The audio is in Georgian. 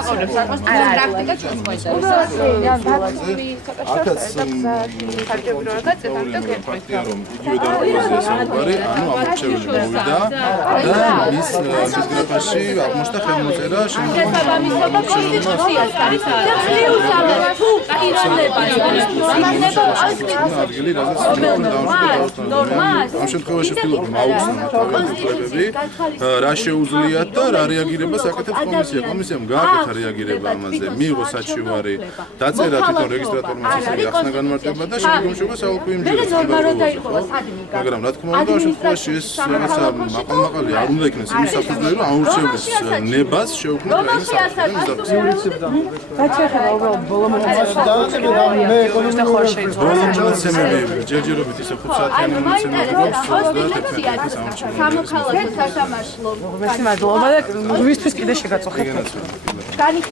ვაყურებს საკმაოდ პრაქტიკა ჩვენს მოიწერეს. აქაც ხარჯები რო გაწეთ, ამიტომ გეტყვით. რომ იგივე დარგაზია საუბარი, ანუ ამორჩეველი მოვიდა და მის გრაფაში აღმოჩნდა ხელმოწერა შესაბამისობა კონსტიტუციას არის და ლიუსავება თუ პიროვნება ადგილი, რაზეც ამ შემთხვევაში ვთქვი, მაუხსნათ პრობლემები, რა შეუძლიათ და რა რეაგირებას აკეთებს კომისია. კომისიამ გააკეთა რეაგირება ამაზე, მიიღო საჩივარი, დაწერა თვითონ რეგისტრატორმა წესები ახსნა განმარტება და შემდგომში უკვე საალკო იმჯერებს. მაგრამ რა თქმა უნდა, ამ შემთხვევაში ეს რაღაცა მაყალ-მაყალი არ უნდა იქნეს იმის საფუძველი, რომ აურჩევლის ნებას შეუქმნათ რაიმე საფუძველი. გაჩეხება უბრალოდ ბოლომონაცემები ჯერჯერობით ისე 5 საათიანი მონაცემები გვაქვს 31 საამორჩევლო. სამოქალაქო სასამართლო მადლობა და ვისთვის კიდე შეგაწუხეთ.